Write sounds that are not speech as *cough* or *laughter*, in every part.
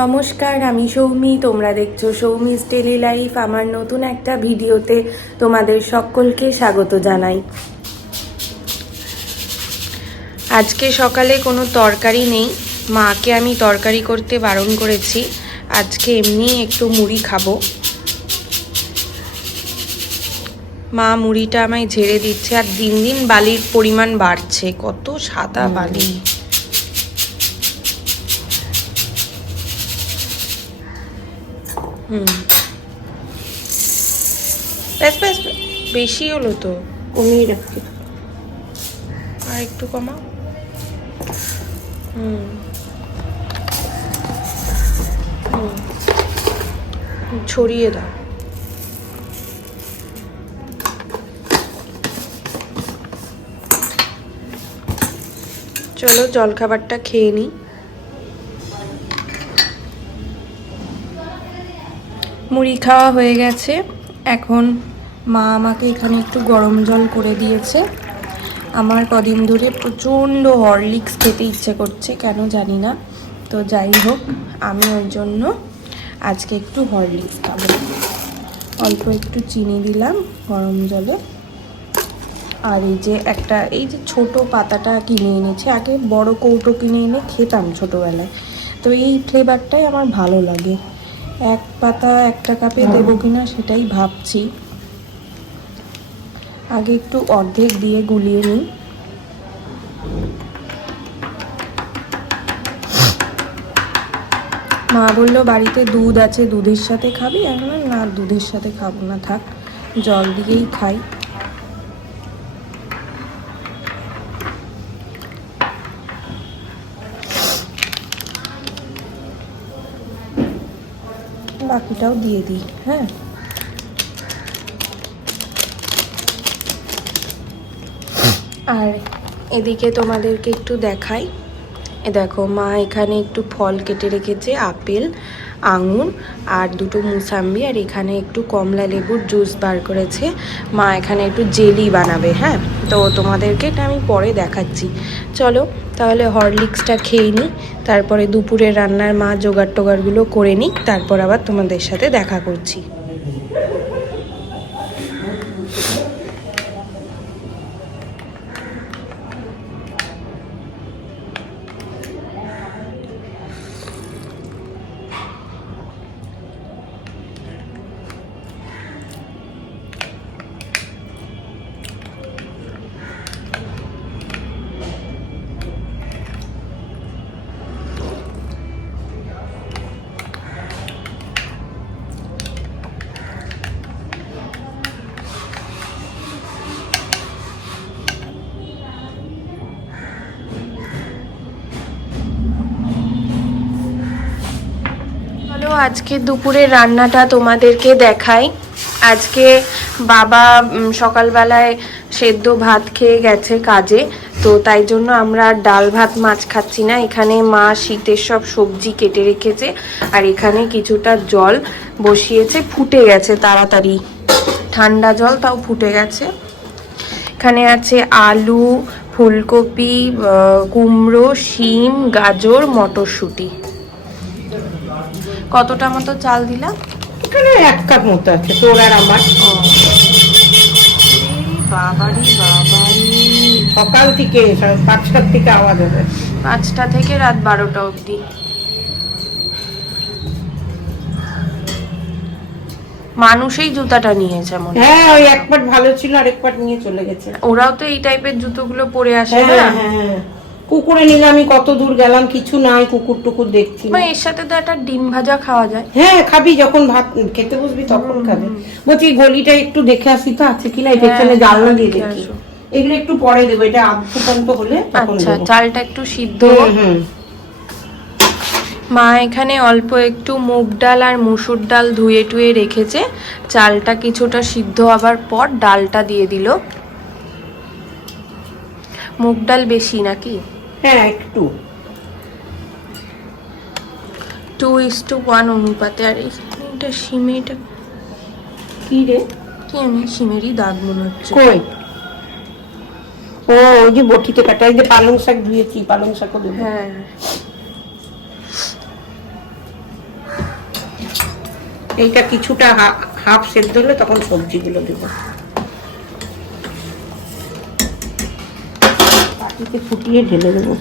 নমস্কার আমি সৌমি তোমরা দেখছ সৌমিস ডেলি লাইফ আমার নতুন একটা ভিডিওতে তোমাদের সকলকে স্বাগত জানাই। আজকে সকালে কোনো তরকারি নেই মাকে আমি তরকারি করতে বারণ করেছি আজকে এমনি একটু মুড়ি খাব। মা মুড়িটা আমায় ঝেড়ে দিচ্ছে আর দিন দিন বালির পরিমাণ বাড়ছে কত সাদা বালি। ব্যাস ব্যাস বেশি হলো তো। কমিয়ে রাখছি আর একটু কমা হুম। ছড়িয়ে দাও। চলো জলখাবারটা খেয়ে নিই। মুড়ি খাওয়া হয়ে গেছে। এখন মা আমাকে এখানে একটু গরম জল করে দিয়েছে। আমার কদিন ধরে প্রচণ্ড হরলিক্স খেতে ইচ্ছে করছে, কেন জানি না। তো যাই হোক, আমি ওর জন্য আজকে একটু হরলিক্স খাব। অল্প একটু চিনি দিলাম গরম জলে। আর এই যে একটা, এই যে ছোট পাতাটা কিনে এনেছে, আগে বড় কৌটো কিনে এনে খেতাম ছোটোবেলায়। তো এই ফ্লেভারটাই আমার ভালো লাগে। এক পাতা, একটা কাপে দেবো কিনা সেটাই ভাবছি। আগে একটু অর্ধেক দিয়ে গুলিয়ে নিই। মা বলল, বাড়িতে দুধ আছে, দুধের সাথে খাবি? আমি না, দুধের সাথে খাব না, থাক, জল দিয়েই খাই। বাকিটাও দিয়ে দিই হ্যাঁ। আর এদিকে তোমাদেরকে একটু দেখাই। এ দেখো, মা এখানে একটু ফল কেটে রেখেছে, আপেল, আঙুর আর দুটো মুসাম্বি, আর এখানে একটু কমলা লেবুর জুস বার করেছে। মা এখানে একটু জেলি বানাবে হ্যাঁ। তো তোমাদেরকে এটা আমি পরে দেখাচ্ছি। চলো, তাহলে হরলিক্সটা খেয়ে নিই তারপরে দুপুরে রান্নার মা জোগাড় টোগাড়গুলো করে নিই তারপর আবার তোমাদের সাথে দেখা করছি। চলো আজকে দুপুরের রান্নাটা তোমাদেরকে দেখাই। আজকে বাবা সকালবেলায় সেদ্ধ ভাত খেয়ে গেছে কাজে, তো তাই জন্য আমরা ডাল ভাত মাছ খাচ্ছি না। এখানে মা শীতের সব সবজি কেটে রেখেছে, আর এখানে কিছুটা জল বসিয়েছে, ফুটে গেছে তাড়াতাড়ি। ঠান্ডা জল তাও ফুটে গেছে। এখানে আছে আলু, ফুলকপি কুমড়ো, শিম, গাজর, মটরশুঁটি। কতটা মতো চাল দিলাম? এখানে এক কাপ মতো আছে তোর আর আমার। বাবারি বাবারি। সকাল থেকে পাঁচটার থেকে আওয়াজ হবে। পাঁচটা থেকে রাত বারোটা অবধি। মানুষই জুতাটা নিয়েছে মনে হয়। হ্যাঁ ওই এক পাট ভালো ছিল আর এক পাট নিয়ে চলে গেছে। ওরাও তো এই টাইপের জুতোগুলো পরে আসে হ্যাঁ না? হ্যাঁ হ্যাঁ। কুকুরে নিলে আমি কত দূর গেলাম কিছু নাই কুকুর টুকুর দেখছি না। মানে এর সাথে তো একটা ডিম ভাজা খাওয়া যায়। হ্যাঁ খাবি যখন ভাত খেতে বসবি তখন খাবি। বলছি এই গলিটা একটু দেখে আসি তো আছে কিনা এই পেছনে জানলা দিয়ে দেখে দেখি। আসো। এগুলো একটু পরে দেবো এটা আধ ফুটন্ত হলে তখন আচ্ছা দেবো। চালটা একটু সিদ্ধ। হুম, হুম। মা এখানে অল্প একটু মুগ ডাল আর মুসুর ডাল ধুয়ে টুয়ে রেখেছে। চালটা কিছুটা সিদ্ধ হবার পর ডালটা দিয়ে দিল। মুগ ডাল বেশি নাকি? হ্যাঁ একটু। টু ইস টু ওয়ান অনুপাতে আর এটা সিমেটা কি রে? কি আমি সিমেরই দাগ মনে হচ্ছে। কই? ও ওই যে বটিতে কাটা যে পালং শাক ধুয়েছি পালং শাকও দেবো। হ্যাঁ। এইটা কিছুটা হাফ সেদ্ধ হলে তখন সবজিগুলো দেবো। পাটিতে ফুটিয়ে ঢেলে দেবো।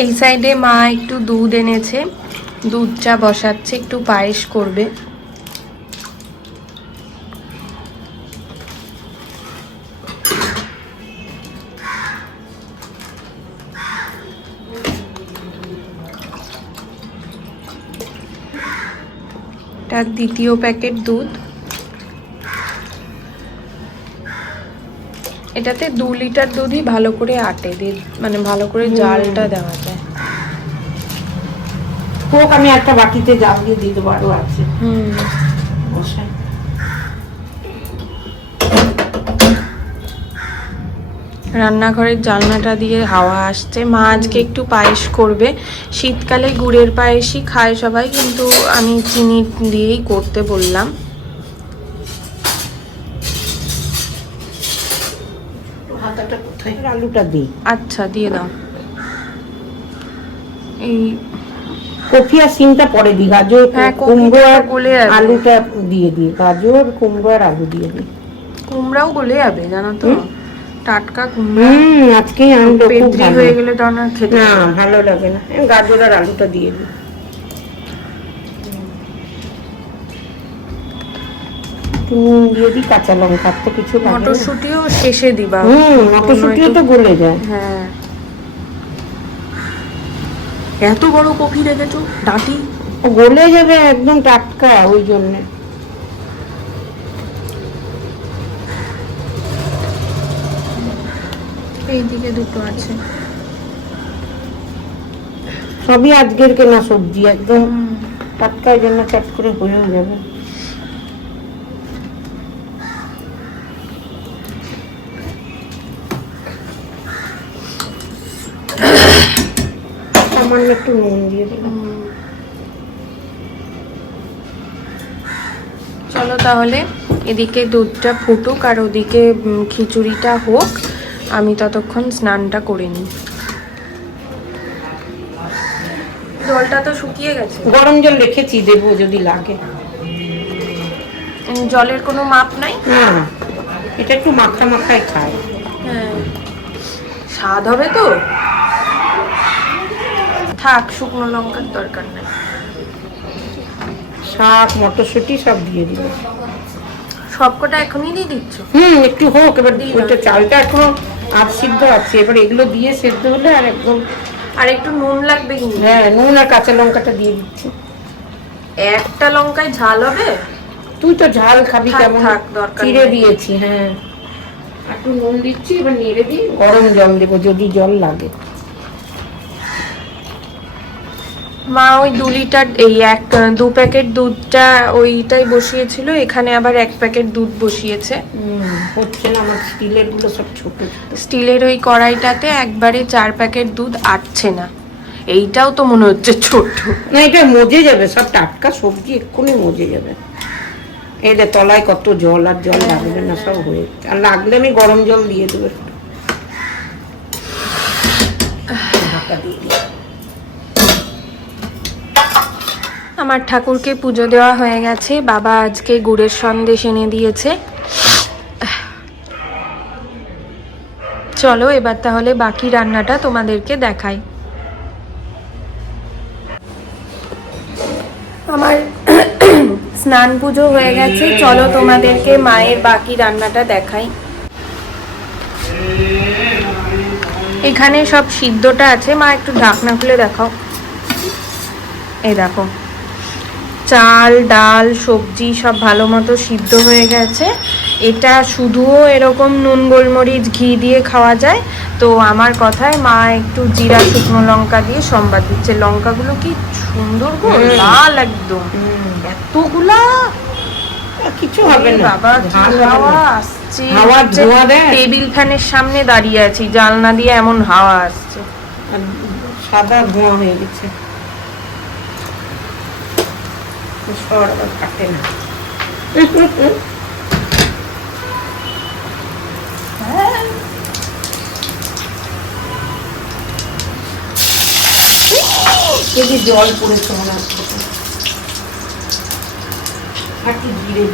এই সাইডে মা একটু দুধ এনেছে। দুধ চা বসাচ্ছে, একটু পায়েস করবে। তার দ্বিতীয় প্যাকেট দুধ। এটাতে দু লিটার দুধই ভালো করে আটে দিয়ে মানে ভালো করে জালটা দেওয়া যায়। হোক আমি একটা বাটিতে জাল দিয়ে দিয়ে দেবো আরও আছে। হুম। রান্নাঘরের জানলাটা দিয়ে হাওয়া আসছে। মা আজকে একটু পায়েস করবে। শীতকালে গুড়ের পায়েসই খায় সবাই কিন্তু আমি চিনি দিয়েই করতে বললাম। কোথায় আলুটা দিই। আচ্ছা দিয়ে দাও। এই কফি আর সিমটা পরে দিই গাজর হ্যাঁ, কুমড়ো আর আলুটা দিয়ে দিই। গাজর কুমড়ো আর আলু দিয়ে দিই। কুমড়াও গলে যাবে জানো তো? টাটকা কুমড়া। হুম আজকেই আনলো হয়ে গেলে তখন আর খেতে না ভালো লাগে না। গাজর আর আলুটা দিয়ে দিই। একটু নুন দিয়ে দিই কাঁচা লঙ্কা তো কিছু লাগে। মটরশুঁটিও শেষে দিবা। হুম মটরশুঁটিও তো গলে যায়। হ্যাঁ। এত বড় কফি রেখেছো? ডাঁটি? ও গলে যাবে একদম টাটকা ওই জন্য। এইদিকে দুটো আছে। সবই আজকের কেনা সবজি একদম টাটকা জন্য চট করে হয়েও যাবে। সামান্য একটু নুন দিয়ে দিলাম। চলো তাহলে এদিকে দুধটা ফুটুক আর ওদিকে খিচুড়িটা হোক আমি ততক্ষণ স্নানটা করে নিই। জলটা তো শুকিয়ে গেছে। গরম জল রেখেছি দেবো যদি লাগে। জলের কোনো মাপ নাই? না এটা একটু মাখা মাখায় খায়। হ্যাঁ। স্বাদ হবে তো? থাক শুকনো লঙ্কার দরকার নাই। শাক মটরশুঁটি সব দিয়ে দিল সবকটা এখনই দিয়ে দিচ্ছ? হুম একটু হোক এবার ওইটা চালটা এখনও আধ সিদ্ধ আছে এবার এগুলো দিয়ে সেদ্ধ হলে আর একদম আর একটু নুন লাগবে কিন্তু। হ্যাঁ নুন আর কাঁচা লঙ্কাটা দিয়ে দিচ্ছি। একটা লঙ্কায় ঝাল হবে? তুই তো ঝাল খাবি কেমন? থাক, দরকার চিড়ে দিয়েছি হ্যাঁ। একটু নুন দিচ্ছি এবার নেড়ে দিই গরম জল দেবো যদি জল লাগে। মা ওই দু লিটার এই এক দু প্যাকেট দুধটা ওইটাই বসিয়েছিল এখানে আবার এক প্যাকেট দুধ বসিয়েছে। হচ্ছে না আমার স্টিলেরগুলো সব ছোট স্টিলের ওই কড়াইটাতে একবারে চার প্যাকেট দুধ আটছে না। এইটাও তো মনে হচ্ছে ছোট। না এটা মজে যাবে সব টাটকা সবজি এক্ষুনি মজে যাবে। এই রে তলায় কত জল আর জল লাগবে না সব হয়ে আর লাগলে আমি গরম জল দিয়ে দেবো একটু। *sighs* ঢাকা দিয়ে দিই। আমার ঠাকুরকে পুজো দেওয়া হয়ে গেছে। বাবা আজকে গুড়ের সন্দেশ এনে দিয়েছে। চলো, এবার তাহলে বাকি রান্নাটা তোমাদেরকে দেখাই। আমার স্নান পুজো হয়ে গেছে। চলো তোমাদেরকে মায়ের বাকি রান্নাটা দেখাই। এখানে সব সিদ্ধটা আছে। মা, একটু ঢাকনা খুলে দেখাও। এই দেখো। চাল ডাল সবজি সব ভালো মতো সিদ্ধ হয়ে গেছে। এটা শুধুও এরকম নুন গোলমরিচ ঘি দিয়ে খাওয়া যায়। তো আমার কথায় মা একটু জিরা শুকনো লঙ্কা দিয়ে সম্বাদ দিচ্ছে। লঙ্কাগুলো কি সুন্দর গো লাল একদম। এতগুলা? কিছু হবে না। বাবা আসছে। টেবিল ফ্যানের সামনে দাঁড়িয়ে আছি। জানলা দিয়ে এমন হাওয়া আসছে। সাদা ধোঁয়া হয়ে গেছে। না? এই জল পড়েছে মনে হচ্ছে। জিরে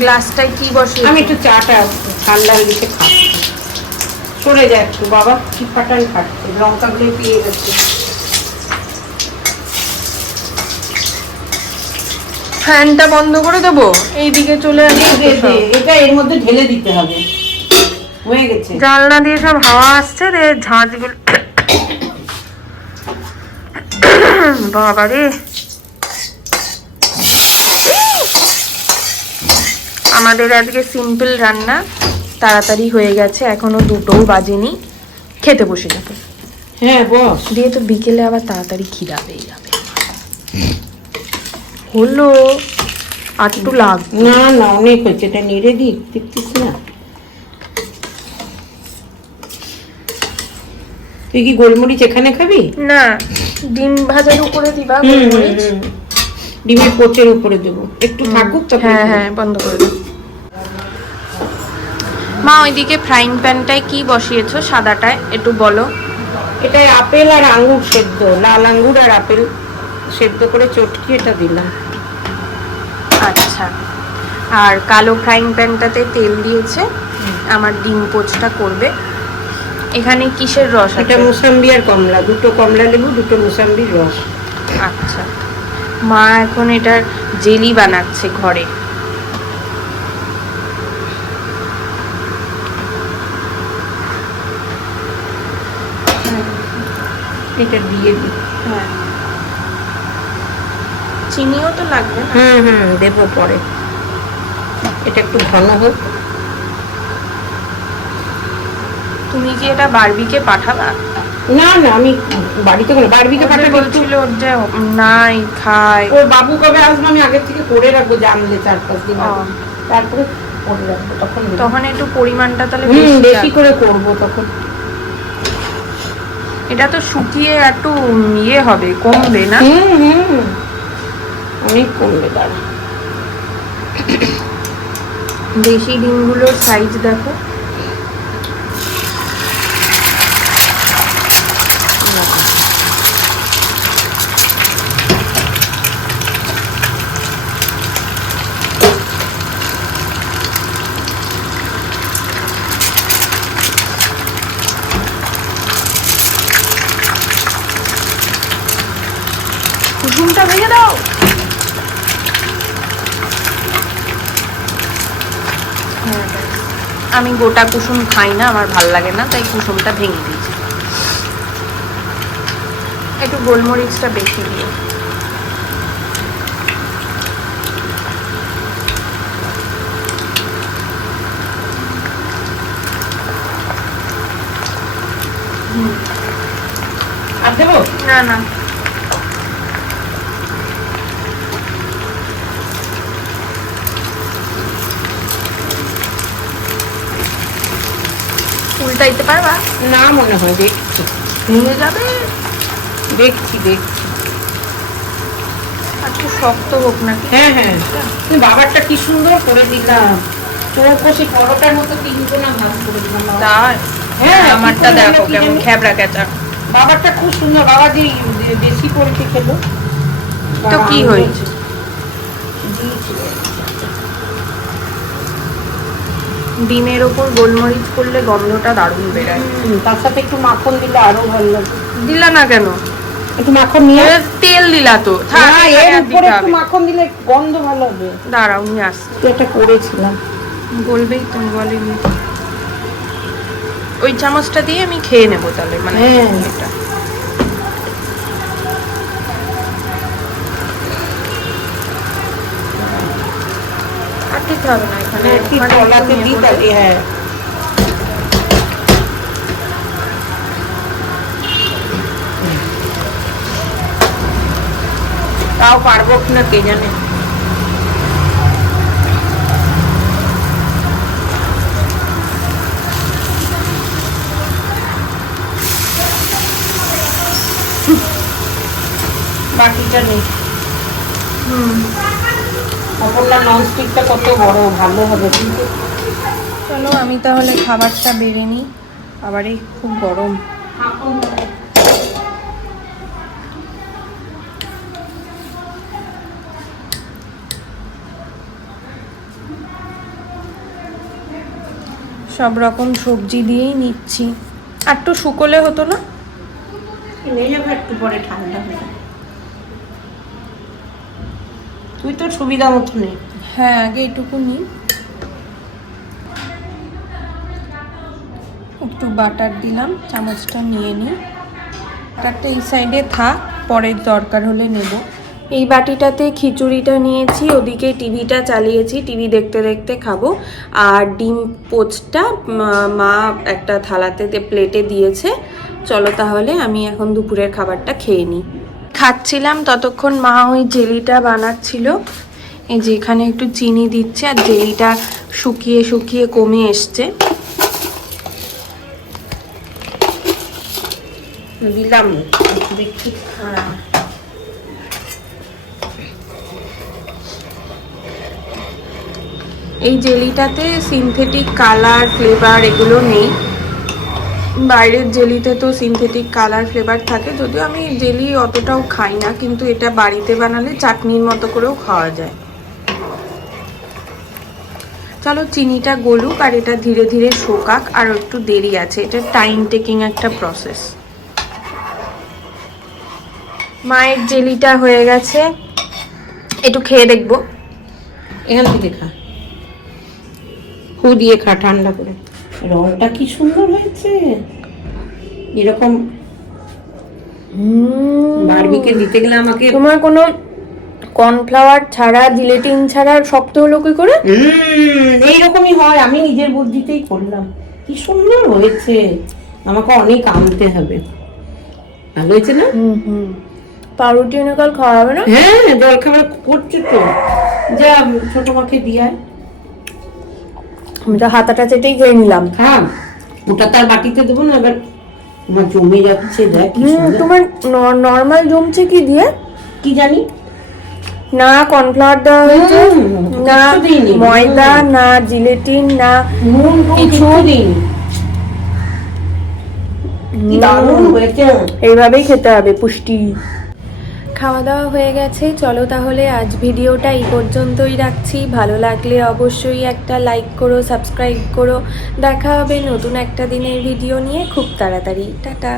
গ্লাসটায় কি বসে আমি একটু চাটা ঠান্ডা হয়ে গেছে খাচ্ছি। সরে যায় একটু বাবা কি ফাটাই খাচ্ছে? লঙ্কা লঙ্কাগুলো পেয়ে গেছে। ফ্যানটা বন্ধ করে দেবো? এইদিকে চলে আসছে দে, এটা এর মধ্যে ঢেলে দিতে হবে। হয়ে গেছে। জানলা দিয়ে সব হাওয়া আসছে রে ঝাঁঝগুলো। বাবা রে। আমাদের আজকে সিম্পল রান্না তাড়াতাড়ি হয়ে গেছে এখনও দুটোও বাজেনি। খেতে বসে যাবে হ্যাঁ বস। দিয়ে তো বিকেলে আবার তাড়াতাড়ি খিদা পেয়ে যাবে। হলো আর একটু লাগবে না না অনেক হয়েছে এটা নেড়ে দিই দেখছিস না? তুই কি গোলমরিচ এখানে খাবি? না ডিম ভাজার উপরে দিবা গোলমরিচ? ডিমের পোচের উপরে দেবো। একটু থাকুক তারপরে হ্যাঁ হ্যাঁ বন্ধ করে দাও। মা ওইদিকে ফ্রাইং প্যানটায় কি বসিয়েছো? সাদাটায় একটু বলো। এটা আপেল আর আঙ্গুর সেদ্ধ লাল আঙ্গুর আর আপেল। সেদ্ধ করে চটকি এটা দিলাম। আচ্ছা। আর কালো ফ্রাইং প্যানটাতে তেল দিয়েছে। আমার ডিম পোচটা করবে। এখানে কিসের রস এটা মুসাম্বি আর কমলা। দুটো কমলা লেবু দুটো মুসাম্বির রস। আচ্ছা। মা এখন এটার জেলি বানাচ্ছে ঘরে। এটা দিয়ে দিই। হ্যাঁ। চিনিও তো লাগবে না। হুম হুম দেবো পরে। এটা একটু ঘন হোক। তুমি কি এটা বারবিকে পাঠাবা? না না আমি বাড়িতে বারবিকে পাঠাবো বলছিল যে নাই খায়। ওর বাবু কবে আসবে আমি আগের থেকে করে রাখব জানলে চার পাঁচ দিন তারপরে করে রাখব তখন তখন একটু পরিমাণটা তাহলে বেশি করে করব তখন। এটা তো শুকিয়ে একটু ইয়ে হবে কমবে না? হুম হুম। অনেক কমবে দাঁড়া। দেশি ডিমগুলোর সাইজ দেখো। কুসুমটা ভেঙে দাও হ্যাঁ, ব্যাস। আমি গোটা কুসুম খাই না আমার ভালো লাগে না তাই কুসুমটা ভেঙে দিয়েছি। একটু গোলমরিচটা বেশি দিয়ে। আর দেবো? না না। উল্টাইতে পারবা? না মনে হয় দেখছি। ভেঙে যাবে? দেখছি দেখছি। একটু শক্ত হোক নাকি? হ্যাঁ হ্যাঁ। তুমি বাবারটা কি সুন্দর করে দিলাম চৌকশি পরোটার মতো তিনটে না ভাগ করে দিলাম তাই? হ্যাঁ আমারটা দেখো কেমন জানি? খ্যাবড়া বাবারটা খুব সুন্দর বাবা যে যে বেশি পরীক্ষা খেলো। তো কি হয়েছে। ডিমের ওপর গোলমরিচ করলে গন্ধটা দারুণ বেড়ায় তার সাথে একটু মাখন দিলে আরও ভালো লাগে। দিলা না কেন? একটু মাখন নিয়ে তেল দিলা তো। এর উপরে একটু মাখন দিলে গন্ধ ভালো হবে। দাঁড়াও নিয়ে আসছি এটা করেছিলাম। বলবেই তুমি বলেনি। ওই চামচটা দিয়ে আমি খেয়ে নেব তাহলে মানে হ্যাঁ। এটা। আর দিতে হবে না। এখানে হ্যাঁ, কি ওখানে তলাতে একটু দিই নেব। তাহলে হ্যাঁ তাও পারব কিনা কে জানে বাকিটা নেই হুম ননস্টিকটা কত বড়? ভালো হবে। চলো আমি তাহলে খাবারটা বেড়ে নিই। আবারই খুব গরম। সব রকম সবজি দিয়েই নিচ্ছি। আর একটু শুকোলে হতো না? একটু পরে ঠান্ডা হয়ে তুই তো সুবিধা মতো নেই হ্যাঁ আগে এটুকু নিই একটু বাটার দিলাম, চামচটা নিয়ে নিই বাটারটা এই সাইডে থাক, পরের দরকার হলে নেব। এই বাটিটাতে খিচুড়িটা নিয়েছি, ওদিকে টিভিটা চালিয়েছি, টিভি দেখতে দেখতে খাব। আর ডিম পোচটা মা একটা থালাতে প্লেটে দিয়েছে। চলো তাহলে আমি এখন দুপুরের খাবারটা খেয়ে নিই খাচ্ছিলাম ততক্ষণ মা ওই জেলিটা বানাচ্ছিল। এই যে এখানে একটু চিনি দিচ্ছে আর জেলিটা শুকিয়ে শুকিয়ে কমে এসছে। দিলাম। হ্যাঁ। এই জেলিটাতে সিনথেটিক কালার ফ্লেভার এগুলো নেই। বাইরের জেলিতে তো সিনথেটিক কালার ফ্লেভার থাকে, যদিও আমি জেলি অতটাও খাই না, কিন্তু এটা বাড়িতে বানালে চাটনির মতো করেও খাওয়া যায়। চলো চিনিটা গলুক আর এটা ধীরে ধীরে শোকাক, আর একটু দেরি আছে, এটা টাইম টেকিং একটা প্রসেস মায়ের জেলিটা হয়ে গেছে, একটু খেয়ে দেখব। এখান থেকে খা। ফু দিয়ে খা, ঠান্ডা করে। রংটা কি সুন্দর হয়েছে? এরকম বারবিকে দিতে গেলে আমাকে তোমার কোনো কর্নফ্লাওয়ার ছাড়া জিলেটিন ছাড়া শক্ত হলো কি করে? হুম, এইরকমই হয় আমি নিজের বুদ্ধিতেই করলাম। কি সুন্দর হয়েছে। আমাকে অনেক আনতে হবে। ভালো হয়েছে না? হুম হুম। পাউরুটি এনে কাল খাওয়া হবে না? হ্যাঁ জল খাবার করছে তো। যা ছোট মাকে দিয়ায় আমি তো হাতাটা চেটেই খেয়ে নিলাম। খা ওটা তার বাটিতে দেবো না এবার তোমার জমে যাচ্ছে দেখ। তোমার নর্মাল জমছে কি দিয়ে? কি জানি? না কর্নফ্লাওয়ার দেওয়া হয়েছে না ময়দা না জিলেটিন না নুন কিছু দিইনি। এইভাবেই খেতে হবে পুষ্টি। খাওয়া দাওয়া হয়ে গেছে। চলো তাহলে আজ ভিডিওটা এই পর্যন্তই রাখছি। ভালো লাগলে অবশ্যই একটা লাইক করো সাবস্ক্রাইব করো। দেখা হবে নতুন একটা দিনের ভিডিও নিয়ে খুব তাড়াতাড়ি। টাটা।